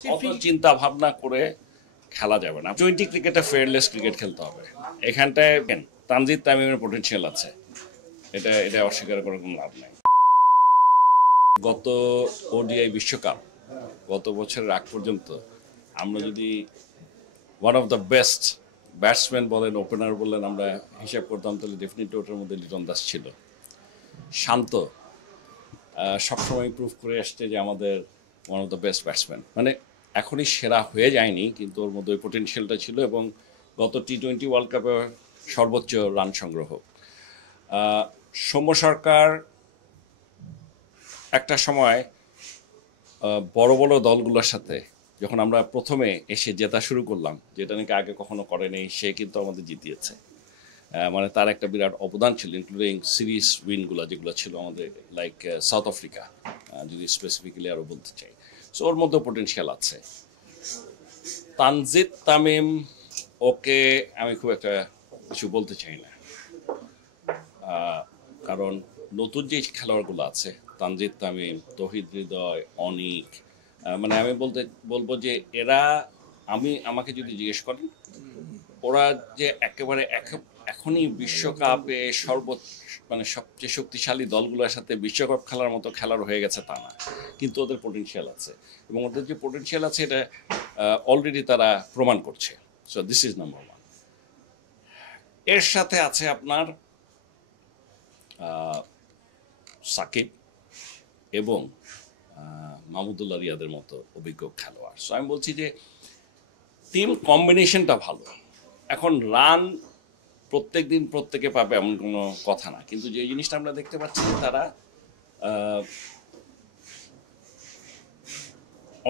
অত চিন্তা ভাবনা করে খেলা যাবে না। টোয়েন্টি ক্রিকেটে ফেয়ারলেস ক্রিকেট খেলতে হবে। এখানটায় তানজিদ তামিমের পটেনশিয়াল আছে, এটা এটা অস্বীকার করার কোনো লাভ নাই। গত ওডিআই বিশ্বকাপ, গত বছরের আগ পর্যন্ত আমরা যদি one of the best batsman বলেন, ওপেনার বলেন, আমরা হিসাব করতাম, তাহলে ডেফিনেটলি ওটার মধ্যে লিটন দাস ছিল। শান্ত সবসময় প্রুভ করে আসছে যে আমাদের one of the best batsman, মানে এখনই সেরা হয়ে যায়নি, কিন্তু ওর মধ্যে ওই পোটেনশিয়ালটা ছিল। এবং গত টি-20 ওয়ার্ল্ড কাপে সর্বোচ্চ রান সংগ্রহ। সৌম্য সরকার একটা সময় বড় বড় দলগুলোর সাথে যখন আমরা প্রথমে এসে জেতা শুরু করলাম, যেটা নাকি আগে কখনো করেনি, সে কিন্তু আমাদের জিতিয়েছে। মানে তার একটা বিরাট অবদান ছিল, ইনক্লুডিং সিরিজ উইনগুলো যেগুলো ছিল আমাদের, লাইক সাউথ আফ্রিকা, যদি স্পেসিফিক্যালি আরও বলতে চাই। সো ওর মধ্যে পোটেনশিয়াল আছে। তানজিদ তামিম, ওকে আমি খুব একটা কিছু বলতে চাই না, কারণ নতুন যে খেলোয়াড়গুলো আছে, তানজিদ তামিম, তৌহিদ হৃদয়, অনিক, মানে আমি বলবো যে এরা, আমাকে যদি জিজ্ঞেস করেন, ওরা যে একেবারে এখনই বিশ্বকাপে মানে সবচেয়ে শক্তিশালী দলগুলোর সাথে বিশ্বকাপ খেলার মতো খেলার হয়ে গেছে তা না, কিন্তু ওদের পোটেনশিয়াল আছে। এবং ওদের যে পোটেনশিয়াল আছে এটা অলরেডি তারা প্রমাণ করছে। So this is number one. এর সাথে আছে আপনার সাকিব এবং মাহমুদুল্লাহ রিয়াদের মতো অভিজ্ঞ খেলোয়াড়। সো আমি বলছি যে টিম কম্বিনেশনটা ভালো। এখন রান প্রত্যেক দিন প্রত্যেকে পাবে এমন কোনো কথা না, কিন্তু যে জিনিসটা আমরা দেখতে পাচ্ছি, তারা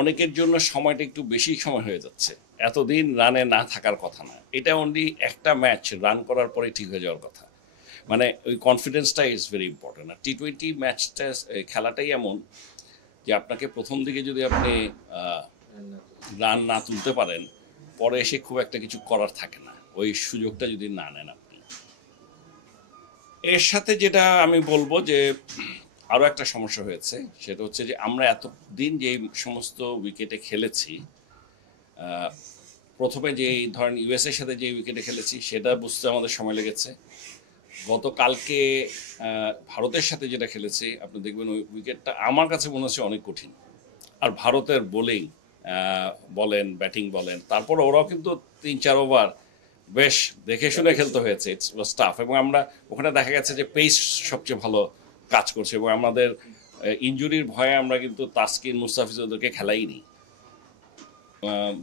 অনেকের জন্য সময়টা একটু বেশি সময় হয়ে যাচ্ছে। এতদিন রানে না থাকার কথা না, এটা অনলি একটা ম্যাচ রান করার পরে ঠিক হয়ে যাওয়ার কথা। মানে ওই কনফিডেন্সটা ইজ ভেরি ইম্পর্টেন্ট। আর টি-20 ম্যাচটা, খেলাটাই এমন যে আপনাকে প্রথম দিকে যদি আপনি রান না তুলতে পারেন, পরে এসে খুব একটা কিছু করার থাকে না, ওই সুযোগটা যদি না নেন আপনি। এর সাথে যেটা আমি বলবো যে আরও একটা সমস্যা হয়েছে, সেটা হচ্ছে যে আমরা এতদিন যে সমস্ত উইকেটে খেলেছি, প্রথমে যেই ধরেন ইউএসএর সাথে যে উইকেটে খেলেছি, সেটা বুঝতে আমাদের সময় লেগেছে। গতকালকে ভারতের সাথে যেটা খেলেছি, আপনি দেখবেন ওই উইকেটটা আমার কাছে মনে হচ্ছে অনেক কঠিন। আর ভারতের বোলিং বলেন, ব্যাটিং বলেন, তারপর ওরাও কিন্তু 3-4 ওভার বেশ দেখে শুনে খেলতে হয়েছে, ইটস ওয়াজ টাফ। এবং আমরা ওখানে দেখা গেছে যে পেস সবচেয়ে ভালো কাজ করছে, এবং আমাদের ইনজুরির ভয়ে আমরা কিন্তু তাসকিন, মুস্তাফিজ ওদেরকে খেলাইনি।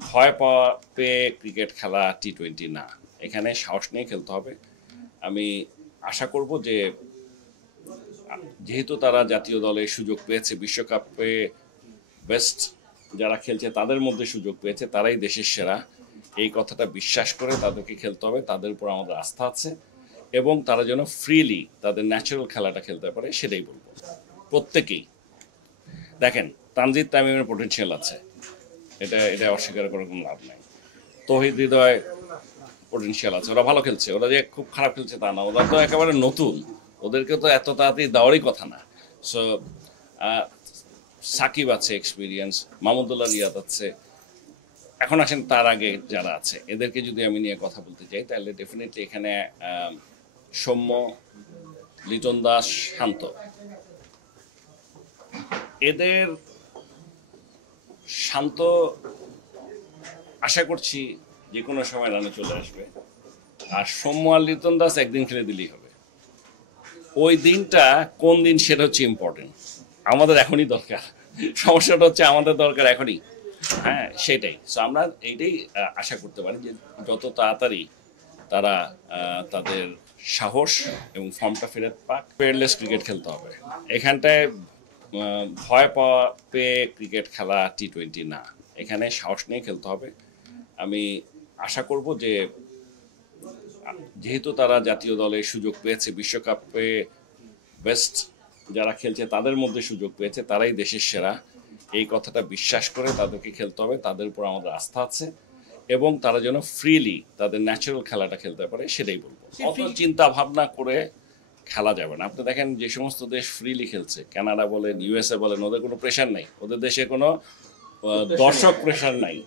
ভয় পাওয়া পেয়ে ক্রিকেট খেলা টি-20 না, এখানে সাহস নিয়ে খেলতে হবে। আমি আশা করব যে যেহেতু তারা জাতীয় দলে সুযোগ পেয়েছে, বিশ্বকাপে বেস্ট যারা খেলছে তাদের মধ্যে সুযোগ পেয়েছে, তারাই দেশের সেরা, এই কথাটা বিশ্বাস করে তাদেরকে খেলতে হবে। তাদের উপর আমাদের আস্থা আছে, এবং তারা যেন ফ্রিলি তাদের ন্যাচারাল খেলাটা খেলতে পারে, সেটাই বলবো। প্রত্যেকেই দেখেন, তানজিদ তামিমের পোটেনশিয়াল আছে, এটা এটা অস্বীকার করার কোনো লাভ নাই। তৌহিদ হৃদয় পোটেনশিয়াল আছে, ওরা ভালো খেলছে। ওরা যে খুব খারাপ খেলছে তা না, ওরা তো একেবারে নতুন, ওদেরকে তো এত তাড়াতাড়ি দেওয়ারই কথা না। সো সাকিব আছে এক্সপিরিয়েন্স, মাহমুদুল্লাহ রিয়াদ আছে। এখন আসেন তার আগে যারা আছে, এদেরকে যদি আমি নিয়ে কথা বলতে চাই, তাহলে ডেফিনেটলি এখানে সৌম্য, লিটন দাস, শান্ত, এদের শান্ত আশা করছি যে কোনো সময় রানে চলে আসবে। আর সৌম্য আর লিটন দাস একদিন খেলে দিলেই হবে। ওই দিনটা কোন দিন সেটা হচ্ছে ইম্পর্টেন্ট, আমাদের এখনই দরকার। সমস্যাটা হচ্ছে আমাদের দরকার এখনই, হ্যাঁ সেটাই। সো আমরা এইটাই আশা করতে পারি যে যত তাড়াতাড়ি তারা তাদের সাহস এবং ফর্মটা ফেরত পাক। ফেয়ারলেস ক্রিকেট খেলতে হবে। এখানটায় ভয় পাওয়া পেয়ে ক্রিকেট খেলা টি-20 না, এখানে সাহস নিয়ে খেলতে হবে। আমি আশা করব যে যেহেতু তারা জাতীয় দলে সুযোগ পেয়েছে, বিশ্বকাপে বেস্ট যারা খেলছে তাদের মধ্যে সুযোগ পেয়েছে, তারাই দেশের সেরা, এই কথাটা বিশ্বাস করে তাদেরকে খেলতে হবে। তাদের উপর আমাদের আস্থা আছে, এবং তারা যেন ফ্রিলি তাদের ন্যাচারাল খেলাটা খেলতে পারে, সেটাই বলবো। অত চিন্তা ভাবনা করে খেলা যাবে না। আপনি দেখেন যে সমস্ত দেশ ফ্রিলি খেলছে, কানাডা বলেন, ইউএসএ বলেন, ওদের কোনো প্রেশার নেই, ওদের দেশে কোনো দর্শক প্রেশার নাই।